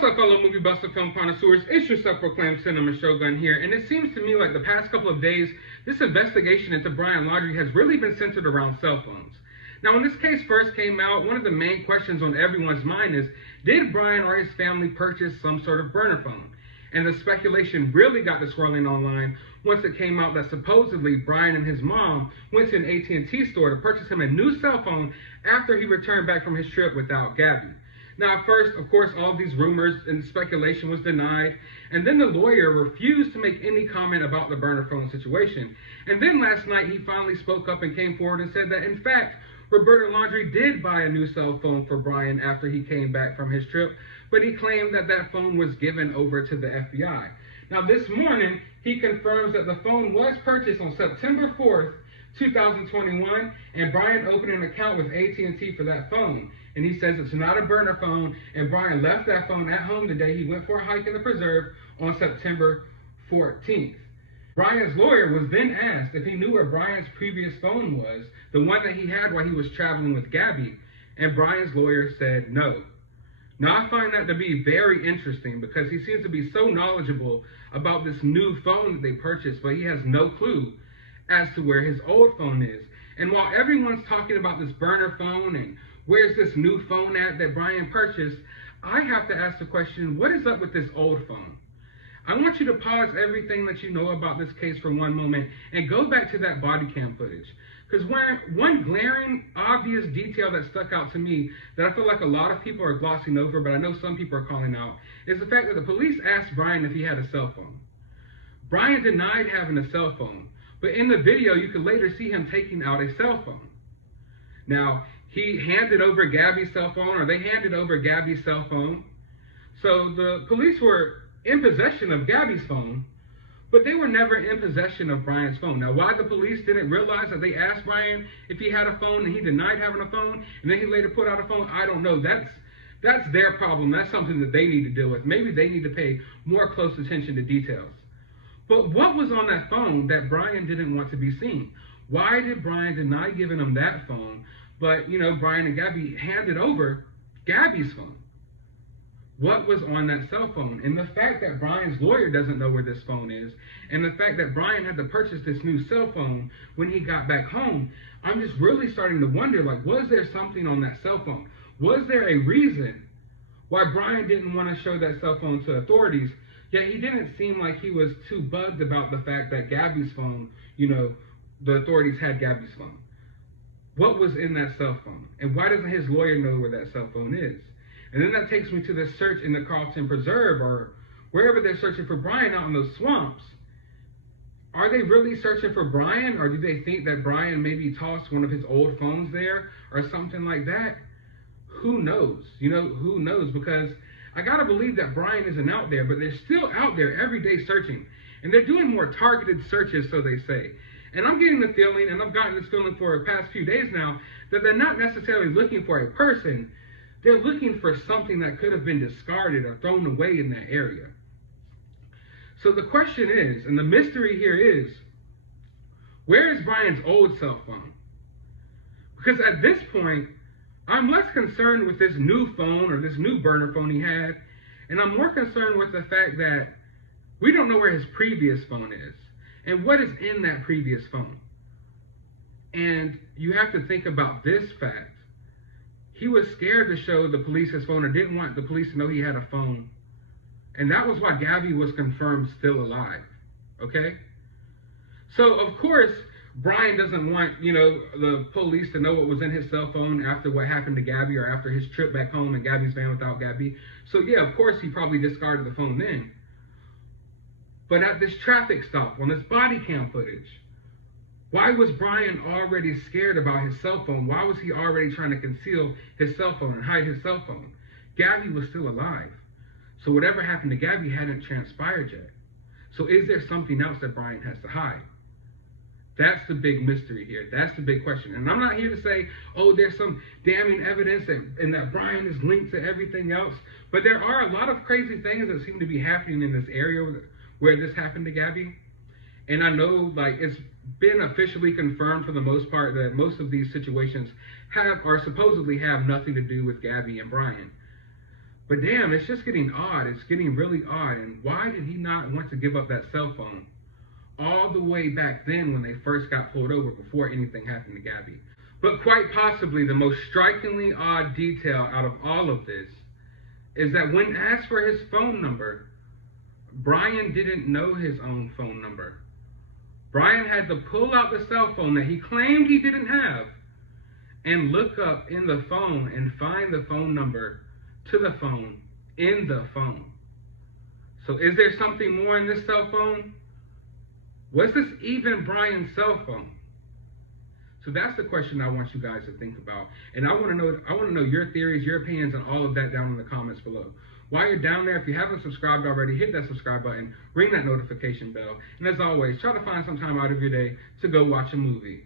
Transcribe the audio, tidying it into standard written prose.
What's up, fellow movie buster film connoisseurs? It's your self-proclaimed cinema shogun here, and it seems to me like the past couple of days, this investigation into Brian Laundrie has really been centered around cell phones. Now, when this case first came out, one of the main questions on everyone's mind is, did Brian or his family purchase some sort of burner phone? And the speculation really got to swirling online once it came out that supposedly Brian and his mom went to an AT&T store to purchase him a new cell phone after he returned back from his trip without Gabby. Now, at first, of course, all these rumors and speculation was denied, and then the lawyer refused to make any comment about the burner phone situation. And then last night, he finally spoke up and came forward and said that, in fact, Roberta Laundrie did buy a new cell phone for Brian after he came back from his trip, but he claimed that that phone was given over to the FBI. Now, this morning, he confirms that the phone was purchased on September 4th, 2021, and Brian opened an account with AT&T for that phone. And he says it's not a burner phone, and Brian left that phone at home the day he went for a hike in the preserve on September 14th. Brian's lawyer was then asked if he knew where Brian's previous phone was, the one that he had while he was traveling with Gabby, and Brian's lawyer said no. Now, I find that to be very interesting because he seems to be so knowledgeable about this new phone that they purchased, but he has no clue as to where his old phone is. And while everyone's talking about this burner phone and where's this new phone at that Brian purchased, I have to ask the question, what is up with this old phone? I want you to pause everything that you know about this case for one moment and go back to that body cam footage. Because one glaring, obvious detail that stuck out to me that I feel like a lot of people are glossing over, but I know some people are calling out, is the fact that the police asked Brian if he had a cell phone. Brian denied having a cell phone, but in the video, you could later see him taking out a cell phone. Now, he handed over Gabby's cell phone, or they handed over Gabby's cell phone. So the police were in possession of Gabby's phone, but they were never in possession of Brian's phone. Now, why the police didn't realize that they asked Brian if he had a phone and he denied having a phone, and then he later put out a phone, I don't know. That's their problem. That's something that they need to deal with. Maybe they need to pay more close attention to details. But what was on that phone that Brian didn't want to be seen? Why did Brian deny giving him that phone, but, Brian and Gabby handed over Gabby's phone? What was on that cell phone? And the fact that Brian's lawyer doesn't know where this phone is, and the fact that Brian had to purchase this new cell phone when he got back home, I'm just really starting to wonder, was there something on that cell phone? Was there a reason why Brian didn't want to show that cell phone to authorities, yet he didn't seem like he was too bugged about the fact that Gabby's phone, the authorities had Gabby's phone? What was in that cell phone? And why doesn't his lawyer know where that cell phone is? And then that takes me to this search in the Carlton Preserve, or wherever they're searching for Brian out in those swamps. Are they really searching for Brian, or do they think that Brian maybe tossed one of his old phones there or something like that? Who knows? Who knows? Because I gotta believe that Brian isn't out there, but they're still out there every day searching. And they're doing more targeted searches, so they say. And I'm getting the feeling, and I've gotten this feeling for the past few days now, that they're not necessarily looking for a person. They're looking for something that could have been discarded or thrown away in that area. So the question is, and the mystery here is, where is Brian's old cell phone? Because at this point, I'm less concerned with this new phone or this new burner phone he had, and I'm more concerned with the fact that we don't know where his previous phone is and what is in that previous phone. And you have to think about this fact. He was scared to show the police his phone, or didn't want the police to know he had a phone. And that was why Gabby was confirmed still alive, okay? So, of course, Brian doesn't want, the police to know what was in his cell phone after what happened to Gabby, or after his trip back home in Gabby's van without Gabby. So, yeah, of course, he probably discarded the phone then. But at this traffic stop, on this body cam footage, why was Brian already scared about his cell phone? Why was he already trying to conceal his cell phone and hide his cell phone? Gabby was still alive. So whatever happened to Gabby hadn't transpired yet. So is there something else that Brian has to hide? That's the big mystery here. That's the big question. And I'm not here to say, oh, there's some damning evidence and that Brian is linked to everything else. But there are a lot of crazy things that seem to be happening in this area where this happened to Gabby. And I know, it's been officially confirmed for the most part that most of these situations have or supposedly have nothing to do with Gabby and Brian. But damn, it's just getting odd. It's getting really odd. And why did he not want to give up that cell phone? All the way back then when they first got pulled over before anything happened to Gabby. But quite possibly the most strikingly odd detail out of all of this is that when asked for his phone number, Brian didn't know his own phone number. Brian had to pull out the cell phone that he claimed he didn't have and look up in the phone and find the phone number to the phone in the phone. So is there something more in this cell phone? Was this even Brian's cell phone? So that's the question I want you guys to think about. And I want to know your theories, your opinions, and all of that down in the comments below. While you're down there, if you haven't subscribed already, hit that subscribe button, ring that notification bell, and as always, try to find some time out of your day to go watch a movie.